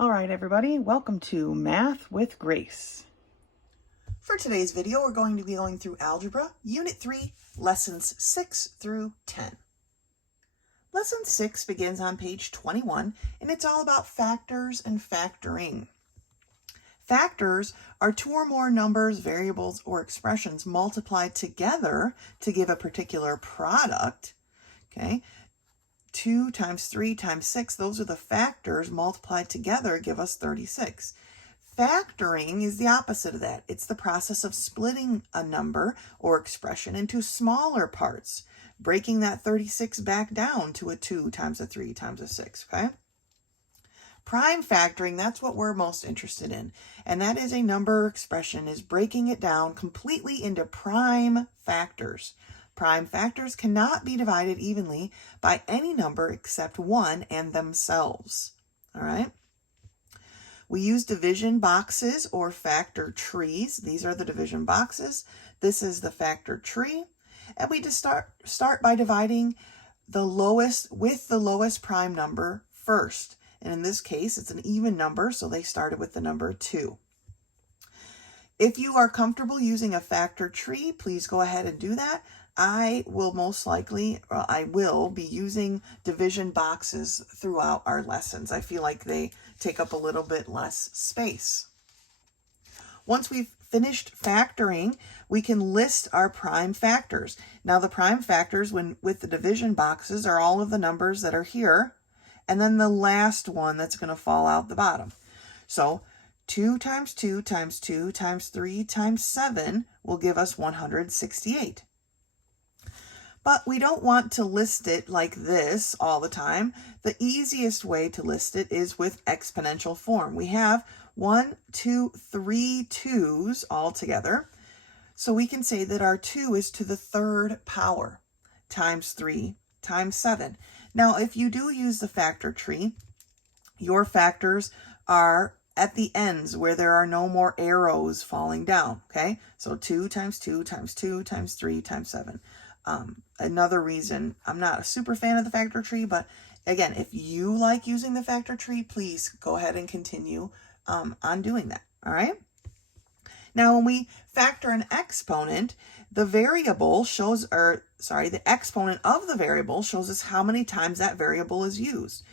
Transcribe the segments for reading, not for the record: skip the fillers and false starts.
All right, everybody, welcome to Math with Grace. For today's video, we're going to be going through Algebra, Unit 3, Lessons 6 through 10. Lesson 6 begins on page 21, and it's all about factors and factoring. Factors are two or more numbers, variables, or expressions multiplied together to give a particular product. Okay, 2 times 3 times 6, those are the factors multiplied together give us 36. Factoring is the opposite of that. It's the process of splitting a number or expression into smaller parts, breaking that 36 back down to a 2 times a 3 times a 6, okay? Prime factoring, that's what we're most interested in. And that is a number expression is breaking it down completely into prime factors. Prime factors cannot be divided evenly by any number except 1 and themselves. All right? We use division boxes or factor trees. These are the division boxes. This is the factor tree. And we just start by dividing the lowest with the lowest prime number first. And in this case, it's an even number, so they started with the number 2. If you are comfortable using a factor tree, please go ahead and do that. I will be using division boxes throughout our lessons. I feel like they take up a little bit less space. Once we've finished factoring, we can list our prime factors. Now the prime factors with the division boxes are all of the numbers that are here, and then the last one that's going to fall out the bottom. So 2 times 2 times 2 times 3 times 7 will give us 168. But we don't want to list it like this all the time. The easiest way to list it is with exponential form. We have 1, 2, 3 2's all together. So we can say that our 2 is to the third power times 3 times 7. Now, if you do use the factor tree, your factors are at the ends where there are no more arrows falling down, okay? So 2 times 2 times 2 times 3 times 7. Another reason I'm not a super fan of the factor tree, but again, if you like using the factor tree, please go ahead and continue on doing that, all right? Now, when we factor an exponent, the exponent of the variable shows us how many times that variable is used.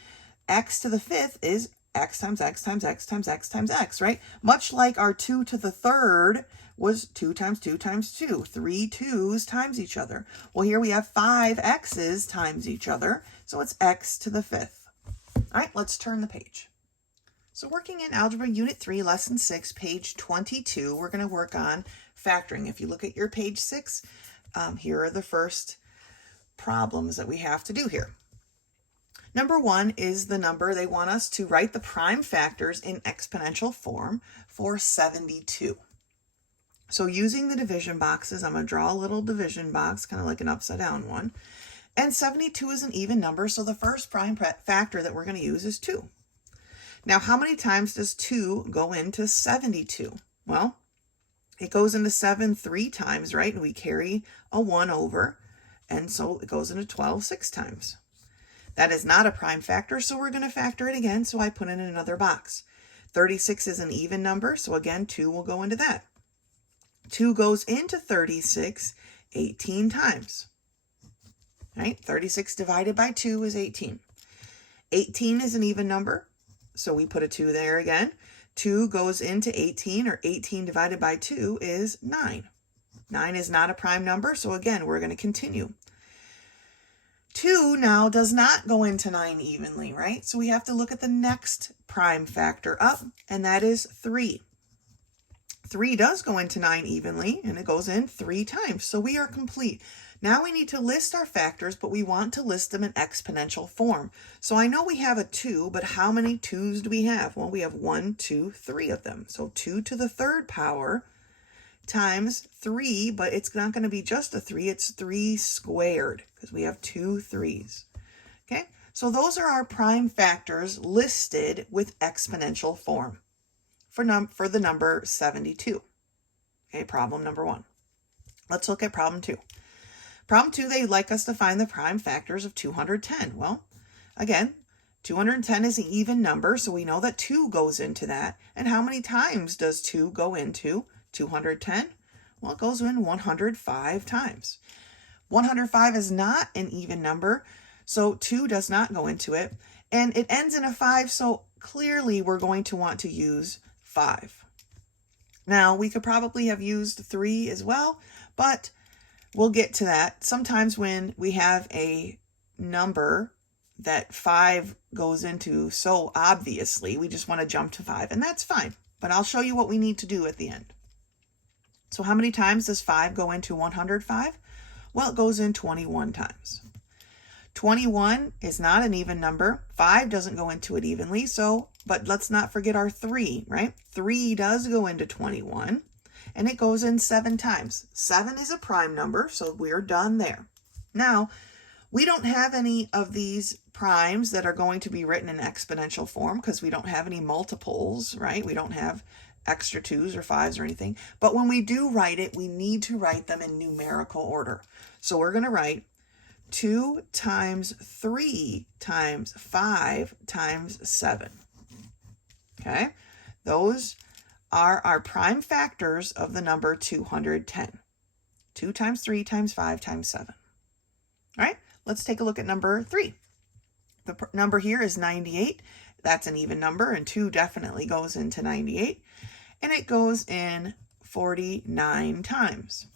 X to the fifth is x times x times x times x times x, right? Much like our 2 to the third was 2 times 2 times 2, 3 2's times each other. Well, here we have 5 x's times each other, so it's x to the fifth. All right, let's turn the page. So working in Algebra Unit 3, Lesson 6, page 22, we're going to work on factoring. If you look at your page 6, here are the first problems that we have to do here. Number 1 is the number they want us to write the prime factors in exponential form for 72. So using the division boxes, I'm going to draw a little division box, kind of like an upside down one. And 72 is an even number, so the first prime factor that we're going to use is 2. Now, how many times does 2 go into 72? Well, it goes into 7 3 times, right? And we carry a 1 over, and so it goes into 12 6 times. That is not a prime factor, so we're going to factor it again, so I put it in another box. 36 is an even number, so again, 2 will go into that. 2 goes into 36 18 times. Right? 36 divided by 2 is 18. 18 is an even number, so we put a 2 there again. 2 goes into 18, or 18 divided by 2 is 9. 9 is not a prime number, so again, we're going to continue. 2 now does not go into 9 evenly, right? So we have to look at the next prime factor up, and that is 3. 3 does go into 9 evenly, and it goes in 3 times, so we are complete. Now we need to list our factors, but we want to list them in exponential form. So I know we have a 2, but how many 2's do we have? Well, we have 1, 2, 3 of them. So 2 to the third power times 3, but it's not going to be just a 3, it's 3 squared, because we have 2 3's. Okay, so those are our prime factors listed with exponential form for the number 72. Okay, problem number 1. Let's look at problem 2. Problem 2, they'd like us to find the prime factors of 210. Well, again, 210 is an even number, so we know that 2 goes into that. And how many times does 2 go into 210? Well, it goes in 105 times. 105 is not an even number, so 2 does not go into it. And it ends in a 5, so clearly we're going to want to use 5. Now, we could probably have used 3 as well, but we'll get to that. Sometimes when we have a number that 5 goes into so obviously, we just want to jump to 5, and that's fine. But I'll show you what we need to do at the end. So how many times does 5 go into 105? Well, it goes in 21 times. 21 is not an even number. 5 doesn't go into it evenly, but let's not forget our 3, right? 3 does go into 21, and it goes in 7 times. 7 is a prime number, so we're done there. Now, we don't have any of these primes that are going to be written in exponential form because we don't have any multiples, right? We don't have extra 2s or 5s or anything. But when we do write it, we need to write them in numerical order. So we're going to write 2 times 3 times 5 times 7. Okay? Those are our prime factors of the number 210. 2 times 3 times 5 times 7. All right? Let's take a look at number 3. The number here is 98. That's an even number, and 2 definitely goes into 98. And it goes in 49 times.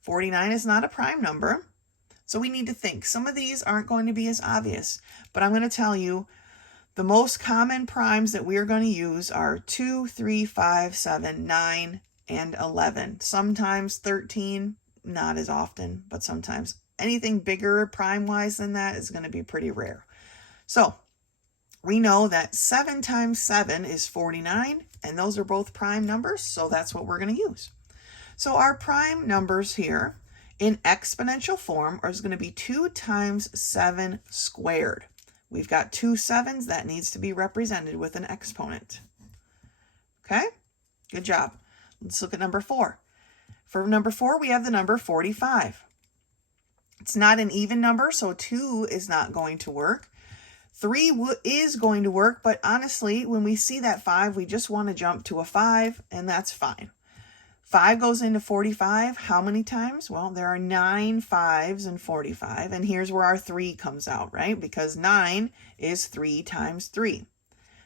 49 is not a prime number, so we need to think. Some of these aren't going to be as obvious, but I'm going to tell you the most common primes that we are going to use are 2, 3, 5, 7, 9, and 11. Sometimes 13, not as often, but sometimes. Anything bigger prime-wise than that is going to be pretty rare. So we know that 7 times 7 is 49, and those are both prime numbers, so that's what we're going to use. So our prime numbers here in exponential form is going to be 2 times 7 squared. We've got 2 7s that needs to be represented with an exponent. Okay, good job. Let's look at number 4. For number 4, we have the number 45. It's not an even number, so 2 is not going to work. 3 is going to work, but honestly, when we see that 5, we just want to jump to a 5, and that's fine. 5 goes into 45. How many times? Well, there are 9 5s in 45, and here's where our 3 comes out, right? Because 9 is 3 times 3.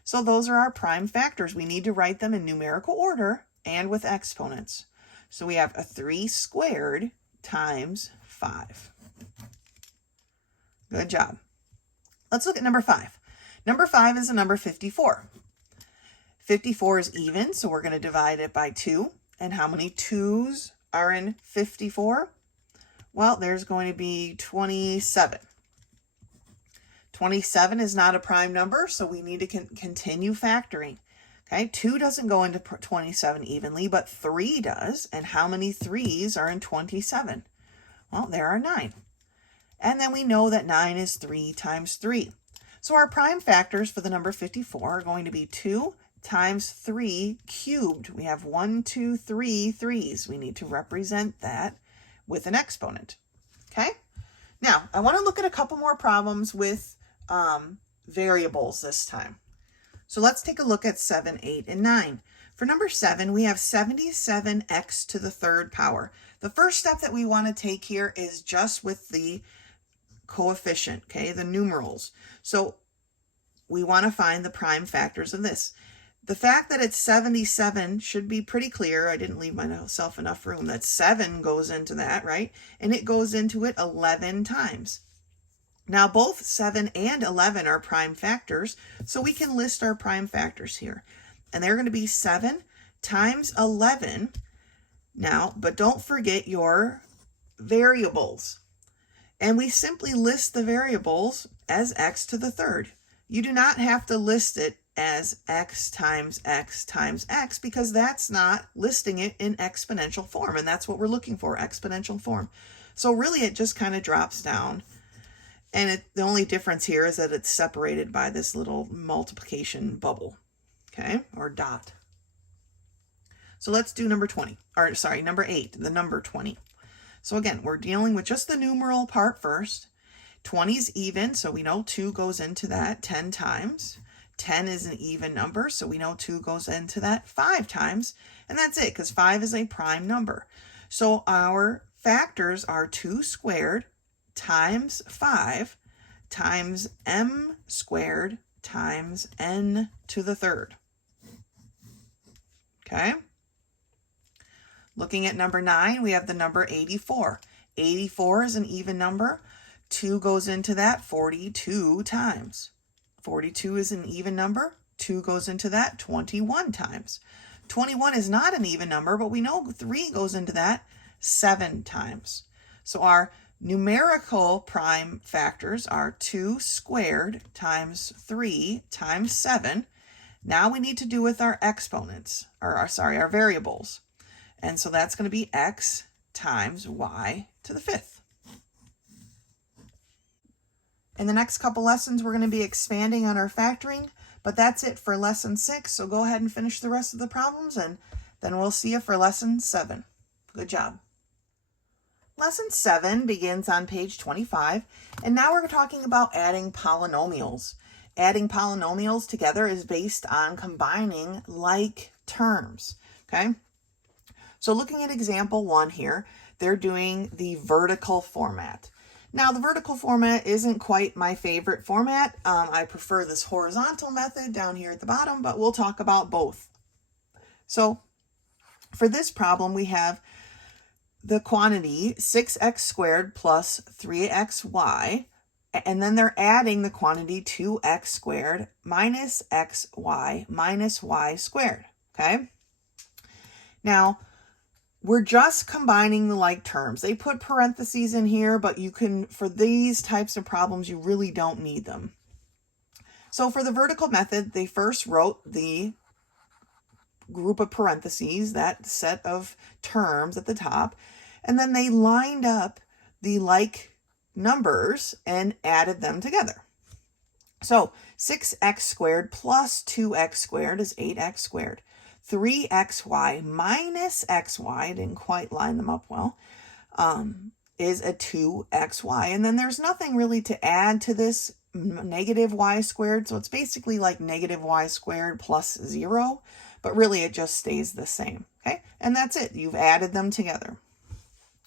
So those are our prime factors. We need to write them in numerical order and with exponents. So we have a 3 squared times 5. Good job. Let's look at number 5. Number 5 is a number 54. 54 is even, so we're going to divide it by 2. And how many 2s are in 54? Well, there's going to be 27. 27 is not a prime number, so we need to continue factoring. Okay, 2 doesn't go into 27 evenly, but 3 does. And how many 3s are in 27? Well, there are 9. And then we know that 9 is 3 times 3. So our prime factors for the number 54 are going to be 2 times 3 cubed. We have 1, 2, 3 3s. We need to represent that with an exponent. Okay? Now, I want to look at a couple more problems with variables this time. So let's take a look at 7, 8, and 9. For number 7, we have 77x to the third power. The first step that we want to take here is just with the coefficient, okay, the numerals. So we want to find the prime factors of this. The fact that it's 77 should be pretty clear. I didn't leave myself enough room. That 7 goes into that, right? And it goes into it 11 times. Now, both 7 and 11 are prime factors, so we can list our prime factors here. And they're going to be 7 times 11. Now, but don't forget your variables. And we simply list the variables as x to the third. You do not have to list it as x times x times x, because that's not listing it in exponential form, and that's what we're looking for, exponential form. So really it just kind of drops down, and the only difference here is that it's separated by this little multiplication bubble, okay, or dot. So let's do number 8, the number 20. So again, we're dealing with just the numeral part first. 20 is even, so we know 2 goes into that 10 times. 10 is an even number, so we know 2 goes into that 5 times. And that's it, because 5 is a prime number. So our factors are 2 squared times 5 times m squared times n to the third. Okay? Looking at number 9, we have the number 84. 84 is an even number. 2 goes into that 42 times. 42 is an even number. 2 goes into that 21 times. 21 is not an even number, but we know 3 goes into that 7 times. So our numerical prime factors are 2 squared times 3 times 7. Now we need to do with our exponents, or our variables. And so that's going to be x times y to the 5th. In the next couple lessons, we're going to be expanding on our factoring, but that's it for lesson 6. So go ahead and finish the rest of the problems, and then we'll see you for lesson 7. Good job. Lesson 7 begins on page 25, and now we're talking about adding polynomials. Adding polynomials together is based on combining like terms, okay? So looking at example 1 here, they're doing the vertical format. Now, the vertical format isn't quite my favorite format. I prefer this horizontal method down here at the bottom, but we'll talk about both. So for this problem, we have the quantity 6x squared plus 3xy, and then they're adding the quantity 2x squared minus xy minus y squared, okay? Now, we're just combining the like terms. They put parentheses in here, but you can, for these types of problems, you really don't need them. So for the vertical method, they first wrote the group of parentheses, that set of terms at the top, and then they lined up the like numbers and added them together. So 6x squared plus 2x squared is 8x squared. 3xy minus xy, didn't quite line them up well, is a 2xy. And then there's nothing really to add to this negative y squared. So it's basically like negative y squared plus 0, but really it just stays the same. Okay, and that's it. You've added them together.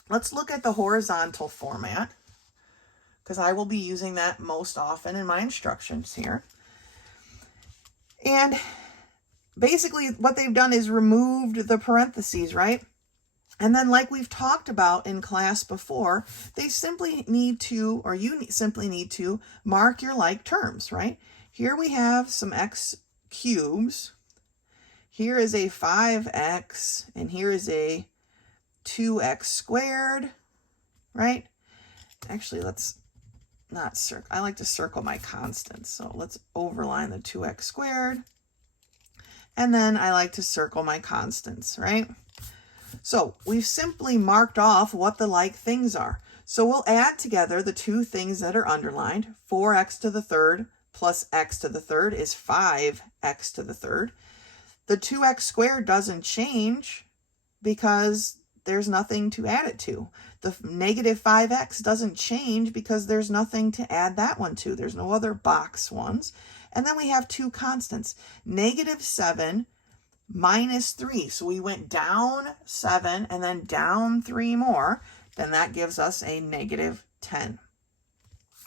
Let's look at the horizontal format, because I will be using that most often in my instructions here. And basically what they've done is removed the parentheses, right? And then like we've talked about in class before, they simply need to, or you simply need to mark your like terms, right? Here we have some x cubes. Here is a 5x, and here is a 2x squared, right? Actually, let's not circle. I like to circle my constants. So let's overline the 2x squared. And then I like to circle my constants, right? So we've simply marked off what the like things are. So we'll add together the two things that are underlined. 4x to the third plus x to the third is 5x to the third. The 2x squared doesn't change because there's nothing to add it to. The negative 5x doesn't change because there's nothing to add that one to. There's no other box ones. And then we have two constants, negative 7 minus 3. So we went down 7 and then down 3 more. Then that gives us a negative 10.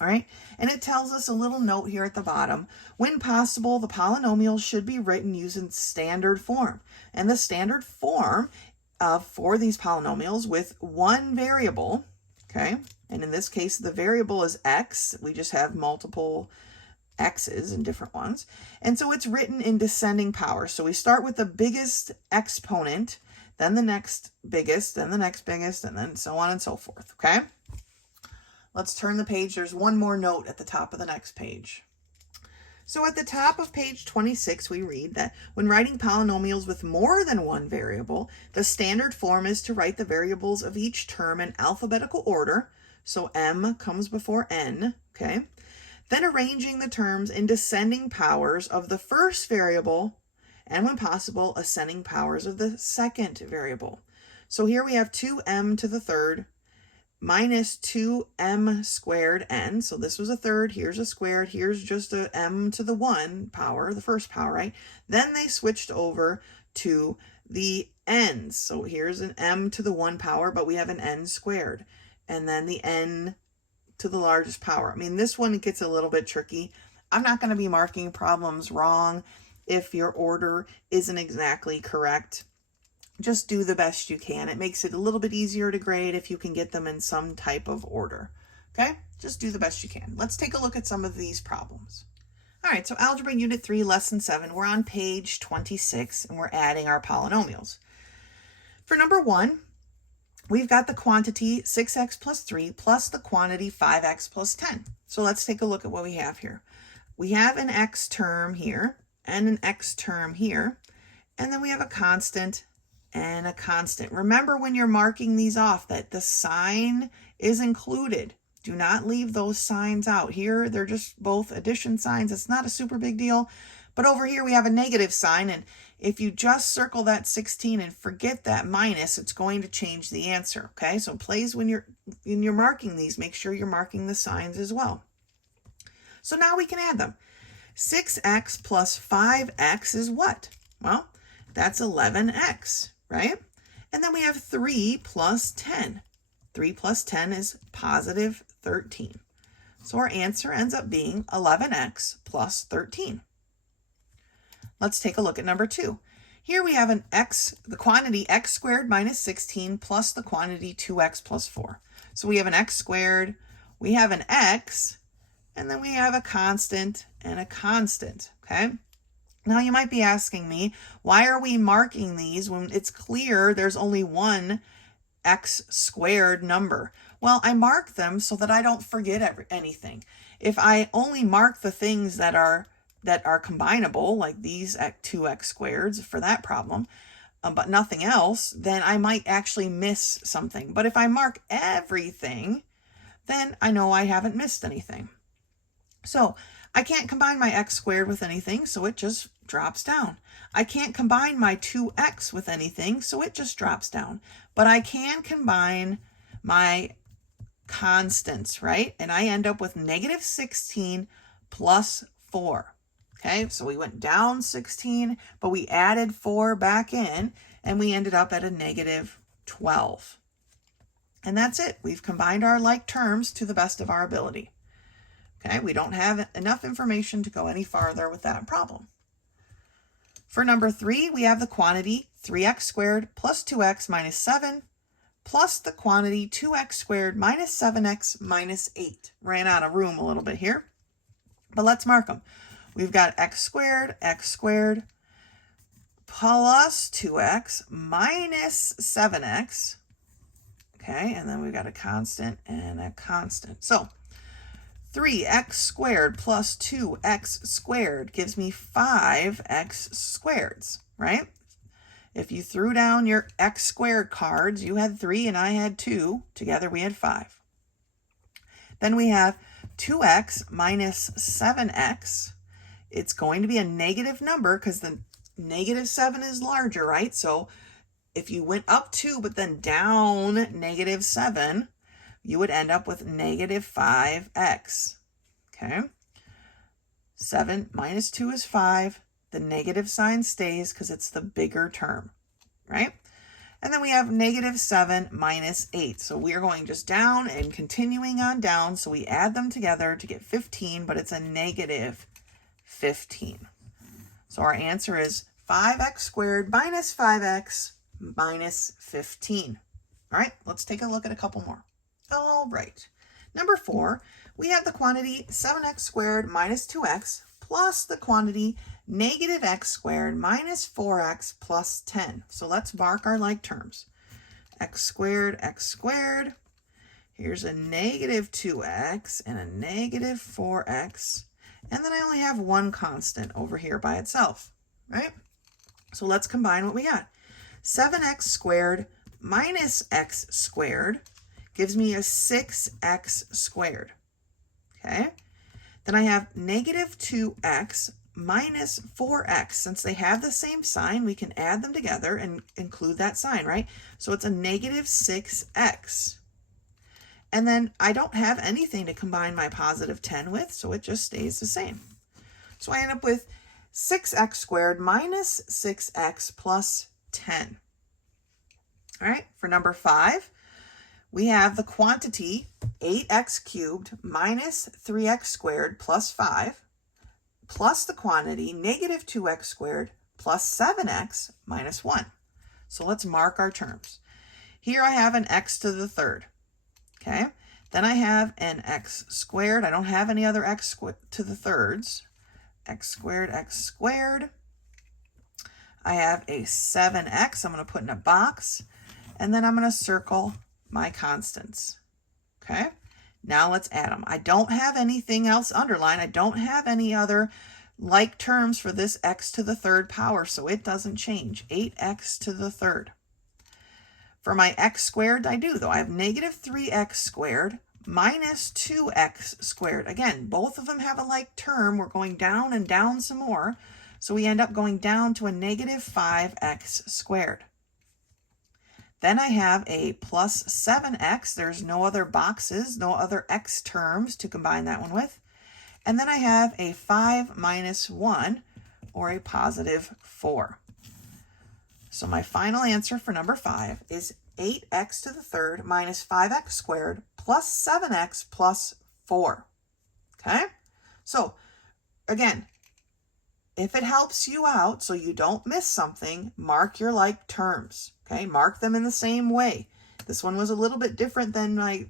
All right, and it tells us a little note here at the bottom. When possible, the polynomials should be written using standard form. And the standard form for these polynomials with one variable, okay, and in this case, the variable is x. We just have multiple x's and different ones. And so it's written in descending power. So we start with the biggest exponent, then the next biggest, then the next biggest, and then so on and so forth, okay? Let's turn the page. There's one more note at the top of the next page. So at the top of page 26, we read that when writing polynomials with more than one variable, the standard form is to write the variables of each term in alphabetical order. So m comes before n, okay? Then arranging the terms in descending powers of the first variable, and when possible, ascending powers of the second variable. So here we have 2m to the third minus 2m squared n. So this was a third, here's a squared, here's just a m to the 1 power, the first power, right? Then they switched over to the n's. So here's an m to the 1 power, but we have an n squared. And then the n to the largest power. I mean, this one gets a little bit tricky. I'm not going to be marking problems wrong if your order isn't exactly correct. Just do the best you can. It makes it a little bit easier to grade if you can get them in some type of order. Okay? Just do the best you can. Let's take a look at some of these problems. All right, so Algebra Unit 3, Lesson 7, we're on page 26, and we're adding our polynomials. For number 1, we've got the quantity 6x plus 3 plus the quantity 5x plus 10. So let's take a look at what we have here. We have an x term here and an x term here, and then we have a constant and a constant. Remember when you're marking these off that the sign is included. Do not leave those signs out. Here, they're just both addition signs. It's not a super big deal. But over here, we have a negative sign, and if you just circle that 16 and forget that minus, it's going to change the answer, okay? So please, when you're marking these, make sure you're marking the signs as well. So now we can add them. 6x plus 5x is what? Well, that's 11x, right? And then we have 3 plus 10. 3 plus 10 is positive 13. So our answer ends up being 11x plus 13. Let's take a look at number 2. Here we have the quantity x squared minus 16 plus the quantity 2x plus 4. So we have an x squared, we have an x, and then we have a constant and a constant, okay? Now you might be asking me, why are we marking these when it's clear there's only one x squared number? Well, I mark them so that I don't forget anything. If I only mark the things that are combinable, like these 2x squareds for that problem, but nothing else, then I might actually miss something. But if I mark everything, then I know I haven't missed anything. So I can't combine my x squared with anything, so it just drops down. I can't combine my 2x with anything, so it just drops down. But I can combine my constants, right? And I end up with negative 16 plus 4. Okay, so we went down 16, but we added 4 back in, and we ended up at a negative 12. And that's it. We've combined our like terms to the best of our ability. Okay, we don't have enough information to go any farther with that problem. For number 3, we have the quantity 3x squared plus 2x minus 7 plus the quantity 2x squared minus 7x minus 8. Ran out of room a little bit here, but let's mark them. We've got x squared plus 2x minus 7x. Okay, and then we've got a constant and a constant. So 3x squared plus 2x squared gives me 5x squareds, right? If you threw down your x squared cards, you had 3 and I had 2. Together we had 5. Then we have 2x minus 7x. It's going to be a negative number because the negative 7 is larger, right? So if you went up 2 but then down negative 7, you would end up with negative 5x, okay? 7 minus 2 is 5. The negative sign stays because it's the bigger term, right? And then we have negative 7 minus 8. So we are going just down and continuing on down. So we add them together to get 15, but it's a negative 15. So our answer is 5x squared minus 5x minus 15. All right, let's take a look at a couple more. All right, number 4, we have the quantity 7x squared minus 2x plus the quantity negative x squared minus 4x plus 10. So let's mark our like terms. X squared. Here's a negative 2x and a negative 4x. And then I only have one constant over here by itself, right? So let's combine what we got. 7x squared minus x squared gives me a 6x squared, okay? Then I have negative 2x minus 4x. Since they have the same sign, we can add them together and include that sign, right? So it's a negative 6x. And then I don't have anything to combine my positive 10 with, so it just stays the same. So I end up with 6x squared minus 6x plus 10. All right, for number 5, we have the quantity 8x cubed minus 3x squared plus 5 plus the quantity negative 2x squared plus 7x minus 1. So let's mark our terms. Here I have an x to the third. Okay, then I have an x squared. I don't have any other x to the thirds. X squared, x squared. I have a 7x I'm going to put in a box, and then I'm going to circle my constants. Okay, now let's add them. I don't have anything else underlined. I don't have any other like terms for this x to the third power, so it doesn't change. 8x to the third. For my x squared, I do, though. I have negative 3x squared minus 2x squared. Again, both of them have a like term. We're going down and down some more. So we end up going down to a negative 5x squared. Then I have a plus 7x. There's no other boxes, no other x terms to combine that one with. And then I have a 5 minus 1, or a positive 4. So my final answer for number 5 is 8x to the third minus 5x squared plus 7x plus 4. Okay? So, again, if it helps you out so you don't miss something, mark your like terms. Okay? Mark them in the same way. This one was a little bit different than my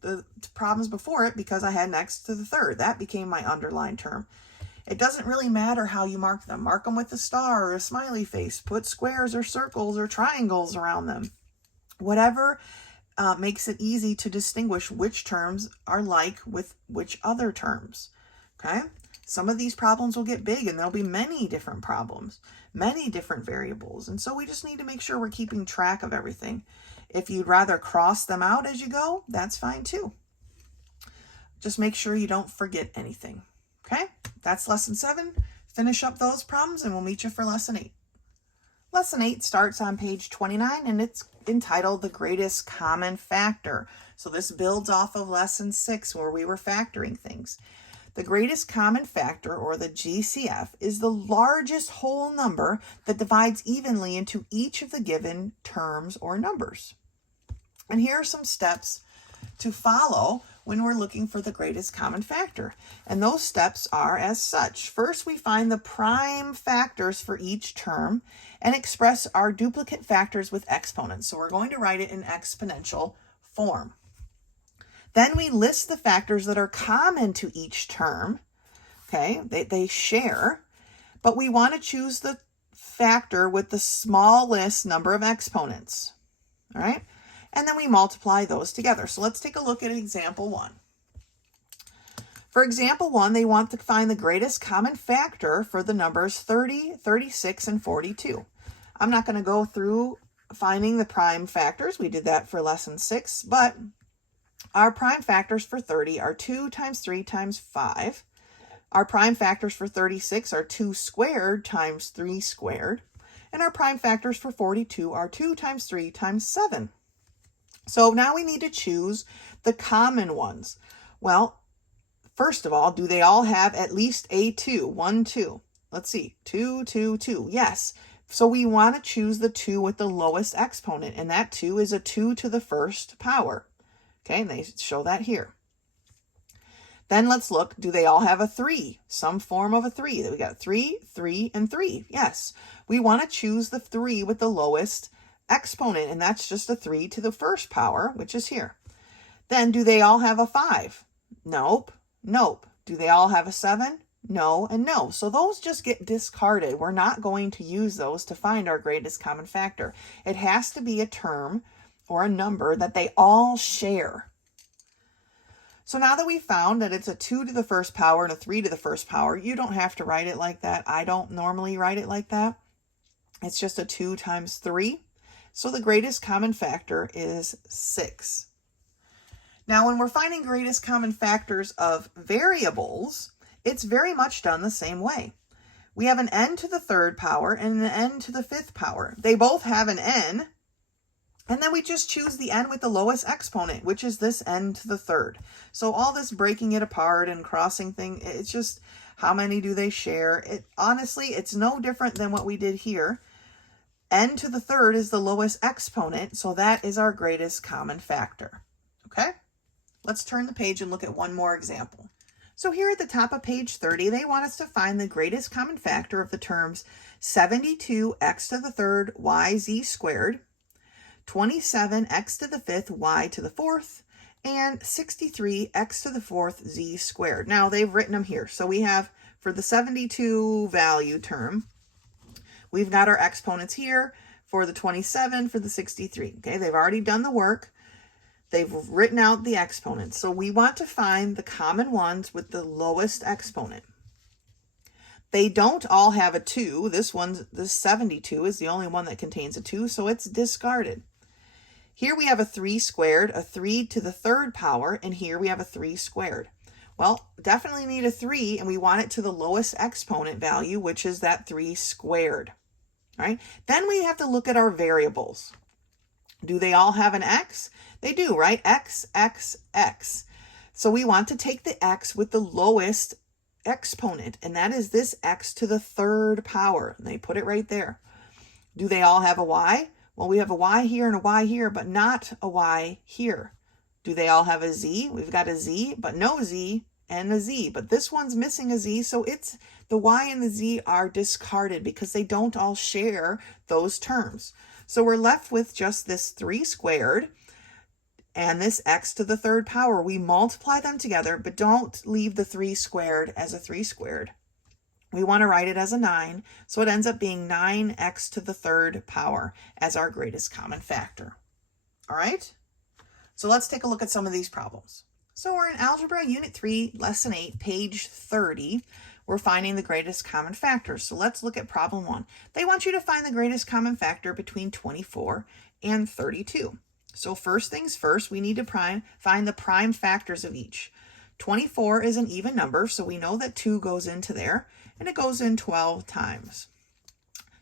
the problems before it because I had an x to the third. That became my underlined term. It doesn't really matter how you mark them. Mark them with a star or a smiley face. Put squares or circles or triangles around them. Whatever makes it easy to distinguish which terms are like with which other terms. Okay? Some of these problems will get big and there'll be many different problems, many different variables. And so we just need to make sure we're keeping track of everything. If you'd rather cross them out as you go, that's fine too. Just make sure you don't forget anything. Okay, that's lesson 7. Finish up those problems and we'll meet you for lesson 8. Lesson 8 starts on page 29 and it's entitled The Greatest Common Factor. So this builds off of lesson 6 where we were factoring things. The greatest common factor, or the GCF, is the largest whole number that divides evenly into each of the given terms or numbers. And here are some steps to follow when we're looking for the greatest common factor. And those steps are as such. First, we find the prime factors for each term and express our duplicate factors with exponents. So we're going to write it in exponential form. Then we list the factors that are common to each term. Okay, they share, but we want to choose the factor with the smallest number of exponents. All right, and then we multiply those together. So let's take a look at example 1. For example 1, they want to find the greatest common factor for the numbers 30, 36, and 42. I'm not going to go through finding the prime factors. We did that for lesson 6, but our prime factors for 30 are 2 times 3 times 5. Our prime factors for 36 are 2 squared times 3 squared. And our prime factors for 42 are 2 times 3 times 7. So now we need to choose the common ones. Well, first of all, do they all have at least a 2? 1, 2. Let's see. 2, 2, 2. Yes. So we want to choose the 2 with the lowest exponent, and that 2 is a 2 to the first power. Okay, and they show that here. Then let's look, do they all have a 3? Some form of a 3. We got 3, 3, and 3. Yes, we want to choose the 3 with the lowest exponent, and that's just a 3 to the first power, which is here. Then do they all have a 5? Nope, nope. Do they all have a 7? No, and no. So those just get discarded. We're not going to use those to find our greatest common factor. It has to be a term or a number that they all share. So now that we found that it's a 2 to the first power and a 3 to the first power, you don't have to write it like that. I don't normally write it like that. It's just a 2 times 3. So the greatest common factor is 6. Now when we're finding greatest common factors of variables, it's very much done the same way. We have an n to the third power and an n to the fifth power. They both have an n, And then we just choose the n with the lowest exponent, which is this n to the third. So all this breaking it apart and crossing thing, it's just how many do they share? Honestly, it's no different than what we did here. N to the third is the lowest exponent, so that is our greatest common factor. Okay? Let's turn the page and look at one more example. So here at the top of page 30, they want us to find the greatest common factor of the terms 72x to the third yz squared, 27x to the fifth y to the fourth, and 63x to the fourth z squared. Now they've written them here. So we have for the 72 value term, we've got our exponents here for the 27, for the 63. Okay, they've already done the work. They've written out the exponents. So we want to find the common ones with the lowest exponent. They don't all have a 2. This 72 is the only one that contains a 2, so it's discarded. Here we have a 3 squared, a 3 to the third power, and here we have a 3 squared. Well, definitely need a 3, and we want it to the lowest exponent value, which is that 3 squared. All right? Then we have to look at our variables. Do they all have an x? They do, right? X, x, x. So we want to take the x with the lowest exponent, and that is this x to the third power. And they put it right there. Do they all have a y? Well, we have a y here and a y here, but not a y here. Do they all have a z? We've got a z, but no z, and a z. But this one's missing a z, so it's the y and the z are discarded because they don't all share those terms. So we're left with just this 3 squared and this x to the third power. We multiply them together, but don't leave the 3 squared as a 3 squared. We want to write it as a 9, so it ends up being 9x to the third power as our greatest common factor. All right? So let's take a look at some of these problems. So we're in Algebra Unit 3, Lesson 8, page 30. We're finding the greatest common factor. So let's look at problem 1. They want you to find the greatest common factor between 24 and 32. So first things first, we need to find the prime factors of each. 24 is an even number, so we know that 2 goes into there, and it goes in 12 times.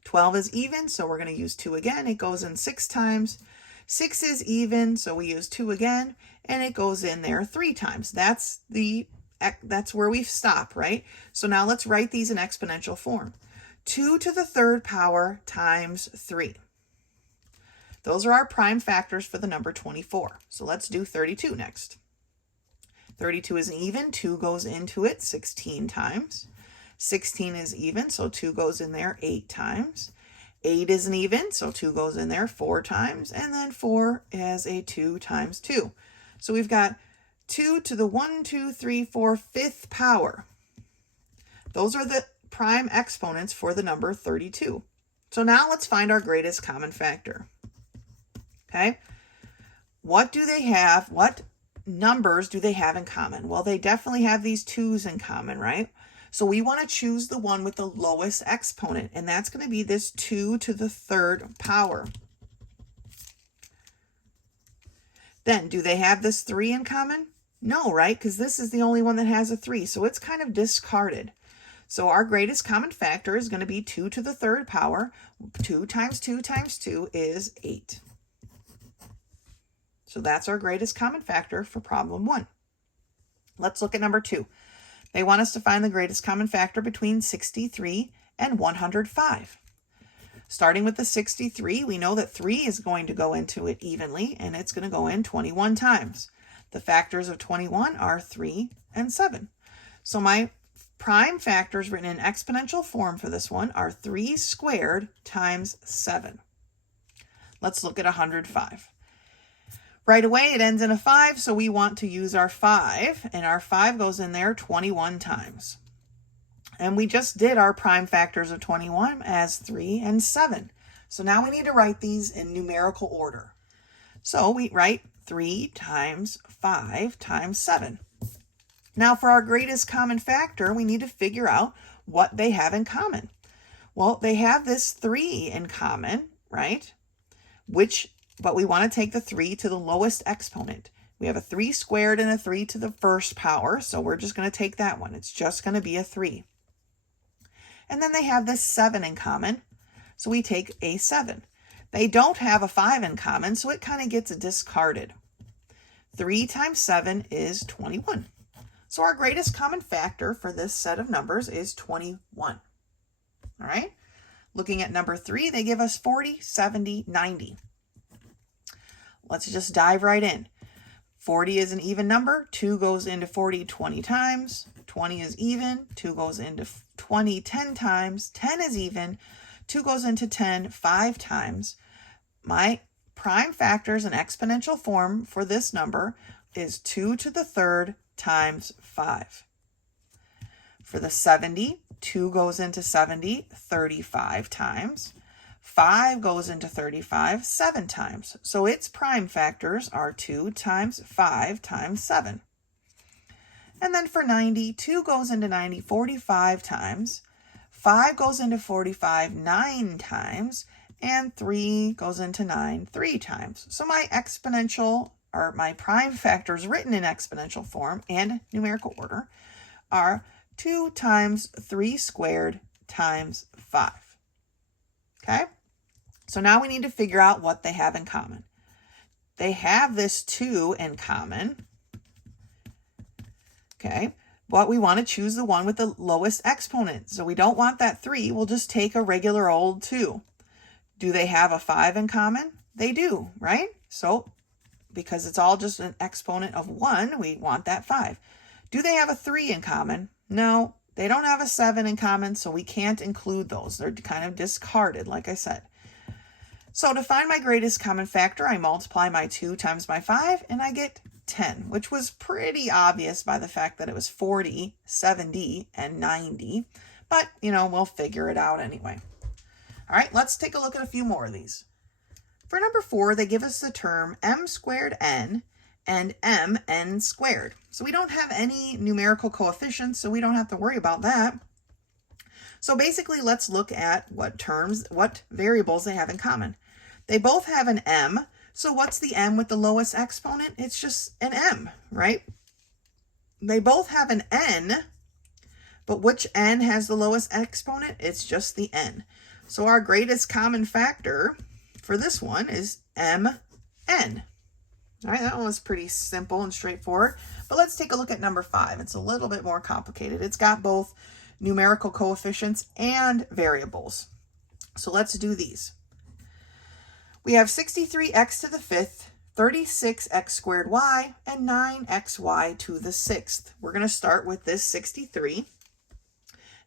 12 is even, so we're going to use 2 again. It goes in 6 times. 6 is even, so we use 2 again, and it goes in there 3 times. That's where we stop, right? So now let's write these in exponential form. 2 to the third power times 3. Those are our prime factors for the number 24. So let's do 32 next. 32 is an even, 2 goes into it 16 times. 16 is even, so 2 goes in there 8 times. 8 is an even, so 2 goes in there 4 times. And then 4 is a 2 times 2. So we've got 2 to the 1, 2, 3, 4, 5th power. Those are the prime exponents for the number 32. So now let's find our greatest common factor. Okay? What do they have? What numbers do they have in common? Well, they definitely have these 2's in common, right? So we want to choose the one with the lowest exponent, and that's going to be this 2 to the third power. Then, do they have this 3 in common? No, right? Because this is the only one that has a 3, so it's kind of discarded. So our greatest common factor is going to be 2 to the third power. 2 times 2 times 2 is 8. So that's our greatest common factor for problem 1. Let's look at number 2. They want us to find the greatest common factor between 63 and 105. Starting with the 63, we know that 3 is going to go into it evenly, and it's going to go in 21 times. The factors of 21 are 3 and 7. So my prime factors written in exponential form for this one are 3 squared times 7. Let's look at 105. Right away, it ends in a 5, so we want to use our 5, and our 5 goes in there 21 times. And we just did our prime factors of 21 as 3 and 7. So now we need to write these in numerical order. So we write 3 times 5 times 7. Now for our greatest common factor, we need to figure out what they have in common. Well, they have this 3 in common, right? But we want to take the 3 to the lowest exponent. We have a 3 squared and a 3 to the first power, so we're just going to take that one. It's just going to be a 3. And then they have this 7 in common, so we take a 7. They don't have a 5 in common, so it kind of gets discarded. 3 times 7 is 21. So our greatest common factor for this set of numbers is 21. All right. Looking at number 3, they give us 40, 70, 90. Let's just dive right in. 40 is an even number. 2 goes into 40 20 times. 20 is even. 2 goes into 20 10 times. 10 is even. 2 goes into 10 5 times. My prime factors in exponential form for this number is 2 to the third times 5. For the 70, 2 goes into 70 35 times. 5 goes into 35 7 times. So its prime factors are 2 times 5 times 7. And then for 90, 2 goes into 90 45 times. 5 goes into 45 9 times. And 3 goes into 9 3 times. So my exponential, or my prime factors written in exponential form and numerical order are 2 times 3 squared times 5. Okay? So now we need to figure out what they have in common. They have this 2 in common. Okay? But we want to choose the one with the lowest exponent. So we don't want that 3. We'll just take a regular old 2. Do they have a 5 in common? They do, right? So because it's all just an exponent of 1, we want that 5. Do they have a 3 in common? No, they don't have a 7 in common, so we can't include those. They're kind of discarded, like I said. So to find my greatest common factor, I multiply my 2 times my 5, and I get 10, which was pretty obvious by the fact that it was 40, 70, and 90. But, we'll figure it out anyway. All right, let's take a look at a few more of these. For number 4, they give us the term m squared n and mn squared. So we don't have any numerical coefficients, so we don't have to worry about that. So basically, let's look at what variables they have in common. They both have an m, so what's the m with the lowest exponent? It's just an m, right? They both have an n, but which n has the lowest exponent? It's just the n. So our greatest common factor for this one is mn. All right, that one was pretty simple and straightforward. But let's take a look at number 5. It's a little bit more complicated. It's got both numerical coefficients and variables. So let's do these. We have 63x to the 5th, 36x squared y, and 9xy to the 6th. We're going to start with this 63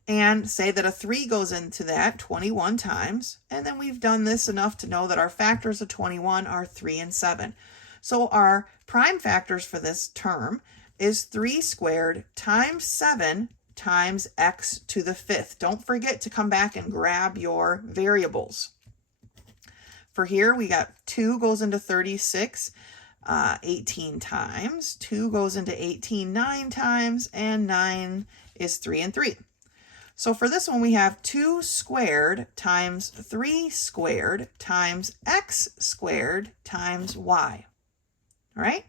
and say that a 3 goes into that 21 times. And then we've done this enough to know that our factors of 21 are 3 and 7. So our prime factors for this term is 3 squared times 7 times x to the 5th. Don't forget to come back and grab your variables. For here, we got 2 goes into 36 18 times. 2 goes into 18 9 times. And 9 is 3 and 3. So for this one, we have 2 squared times 3 squared times x squared times y. All right?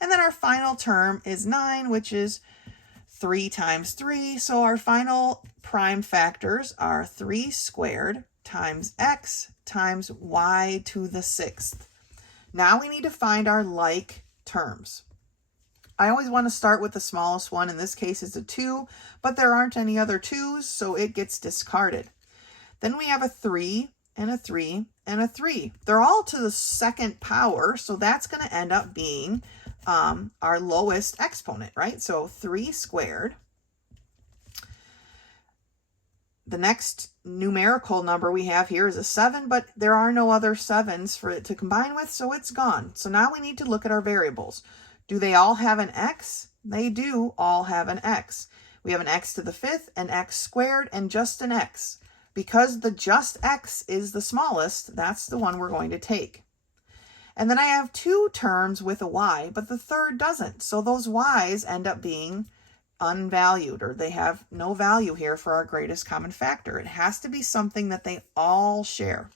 And then our final term is 9, which is 3 times 3. So our final prime factors are 3 squared times x times y to the 6th. Now we need to find our like terms. I always want to start with the smallest one. In this case, it's a 2, but there aren't any other 2s, so it gets discarded. Then we have a 3 and a 3 and a 3. They're all to the second power, so that's going to end up being our lowest exponent, right? So 3 squared. The next numerical number we have here is a 7, but there are no other 7s for it to combine with, so it's gone. So now we need to look at our variables. Do they all have an x? They do all have an x. We have an x to the 5th, an x squared, and just an x. Because the just x is the smallest, that's the one we're going to take. And then I have 2 terms with a y, but the third doesn't. So those y's end up being unvalued, or they have no value here for our greatest common factor. It has to be something that they all share.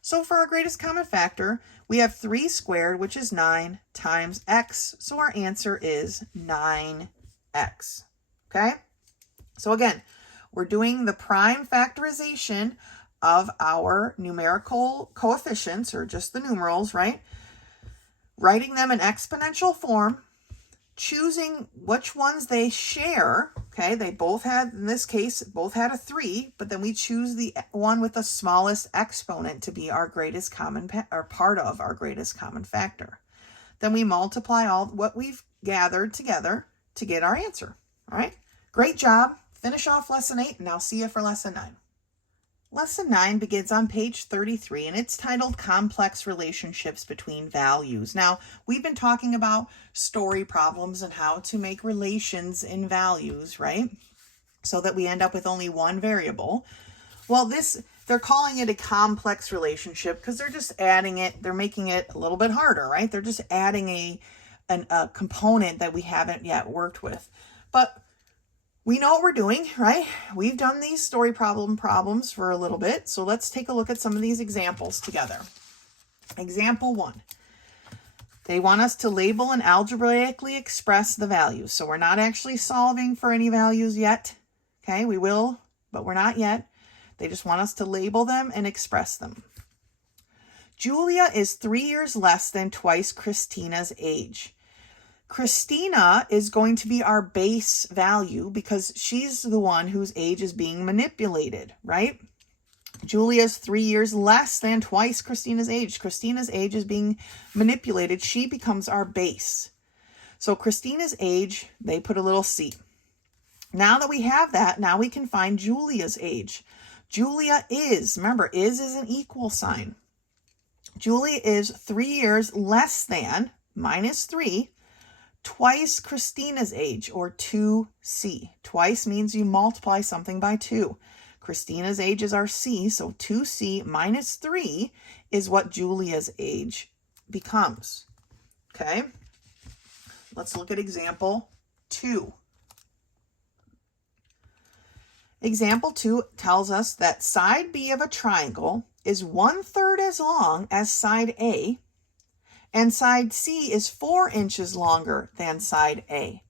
So for our greatest common factor, we have 3 squared, which is 9, times x. So our answer is 9x. Okay? So again, we're doing the prime factorization of our numerical coefficients, or just the numerals, right? Writing them in exponential form, choosing which ones they share. Okay, they both had, in this case, both had a 3, but then we choose the one with the smallest exponent to be our greatest common, or part of our greatest common factor. Then we multiply all what we've gathered together to get our answer. All right, great job. Finish off lesson 8, and I'll see you for lesson 9. Lesson 9 begins on page 33, and it's titled Complex Relationships Between Values. Now, we've been talking about story problems and how to make relations in values, right? So that we end up with only one variable. Well, they're calling it a complex relationship because they're just adding it, they're making it a little bit harder, right? They're just adding a component that we haven't yet worked with. But we know what we're doing, right? We've done these story problems for a little bit. So let's take a look at some of these examples together. Example 1. They want us to label and algebraically express the values. So we're not actually solving for any values yet. Okay, we will, but we're not yet. They just want us to label them and express them. Julia is 3 years less than twice Christina's age. Christina is going to be our base value because she's the one whose age is being manipulated, right? Julia's 3 years less than twice Christina's age. Christina's age is being manipulated. She becomes our base. So Christina's age, they put a little c. Now that we have that, now we can find Julia's age. Julia is, remember, is an equal sign. Julia is 3 years less than, minus 3, twice Christina's age, or 2c. Twice means you multiply something by 2. Christina's age is our c, so 2c minus 3 is what Julia's age becomes. Okay? Let's look at example 2. Example 2 tells us that side B of a triangle is 1/3 as long as side A, and side C is 4 inches longer than side A.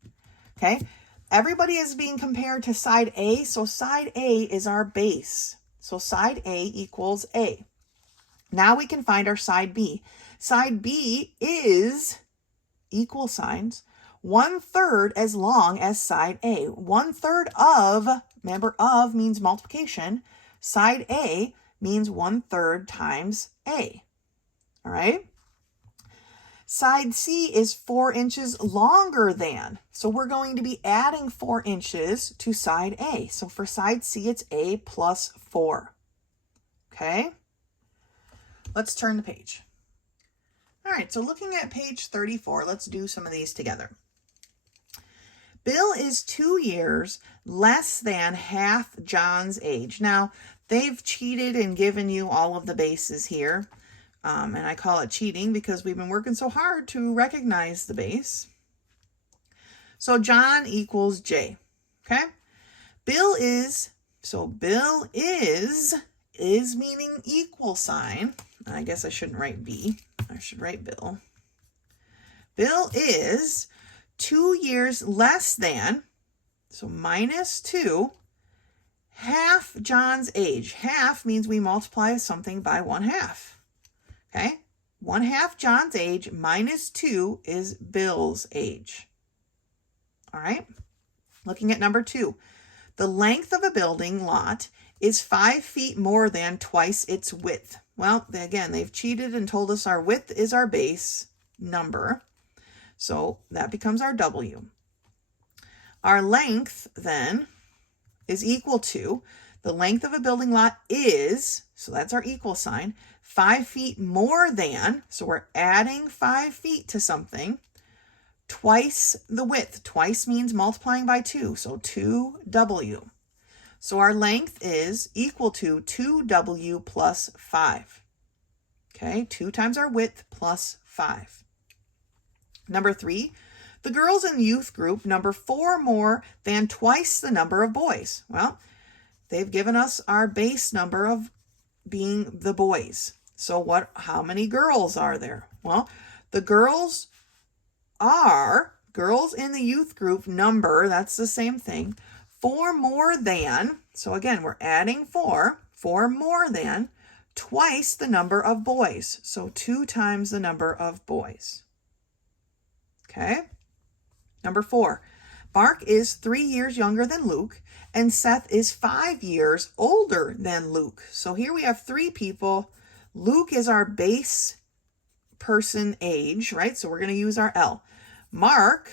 Okay, everybody is being compared to side A, so side A is our base. So side A equals A. Now we can find our side B. Side B is equal signs, 1/3 as long as side A. 1/3 of, remember, of means multiplication. Side A means 1/3 times A. All right? Side C is 4 inches longer than. So we're going to be adding 4 inches to side A. So for side C, it's A plus 4. Okay? Let's turn the page. All right, so looking at page 34, let's do some of these together. Bill is 2 years less than half John's age. Now, they've cheated and given you all of the bases here. And I call it cheating because we've been working so hard to recognize the base. So John equals J. Okay? Bill is meaning equal sign. I guess I shouldn't write B. I should write Bill. Bill is 2 years less than, so minus 2, half John's age. Half means we multiply something by 1/2. Okay? 1/2 John's age minus 2 is Bill's age. All right? Looking at number 2. The length of a building lot is 5 feet more than twice its width. Well, again, they've cheated and told us our width is our base number. So that becomes our W. Our length, then, is equal to, the length of a building lot is, so that's our equal sign, 5 feet more than, so we're adding 5 feet to something, twice the width. Twice means multiplying by 2, so 2W. So our length is equal to 2W plus 5. Okay, 2 times our width plus 5. Number 3, the girls in the youth group number 4 more than twice the number of boys. Well, they've given us our base number of being the boys. So how many girls are there? Well, the girls in the youth group number, that's the same thing, 4 more than, so again, we're adding 4 for more than twice the number of boys. So 2 times the number of boys. Okay. Number 4, Mark is 3 years younger than Luke, and Seth is 5 years older than Luke. So here we have 3 people. Luke is our base person age, right? So we're going to use our L. Mark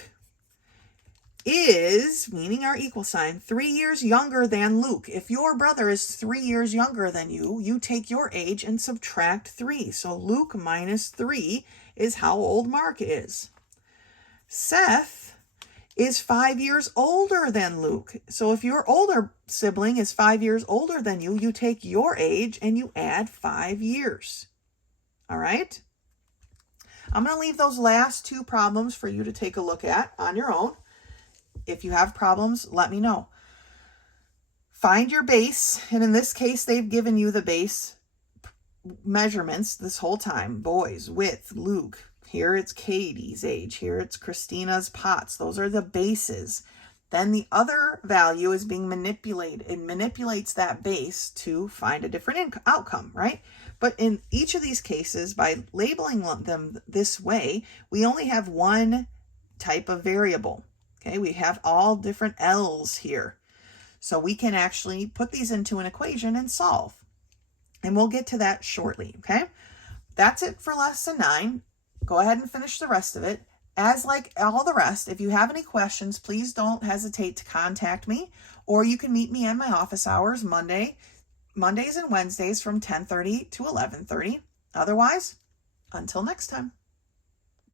is, meaning our equal sign, 3 years younger than Luke. If your brother is 3 years younger than you, you take your age and subtract 3. So Luke minus 3 is how old Mark is. Seth is 5 years older than Luke. So if your older sibling is 5 years older than you, you take your age and you add 5 years. All right? I'm going to leave those last 2 problems for you to take a look at on your own. If you have problems, let me know. Find your base, and in this case, they've given you the base measurements this whole time. Boys, width, Luke. Here it's Katie's age. Here it's Christina's pots. Those are the bases. Then the other value is being manipulated. It manipulates that base to find a different outcome, right? But in each of these cases, by labeling them this way, we only have one type of variable. Okay, we have all different L's here. So we can actually put these into an equation and solve. And we'll get to that shortly, okay? That's it for lesson 9. Go ahead and finish the rest of it. As like all the rest, if you have any questions, please don't hesitate to contact me, or you can meet me in my office hours Mondays and Wednesdays from 10:30 to 11:30. Otherwise, until next time.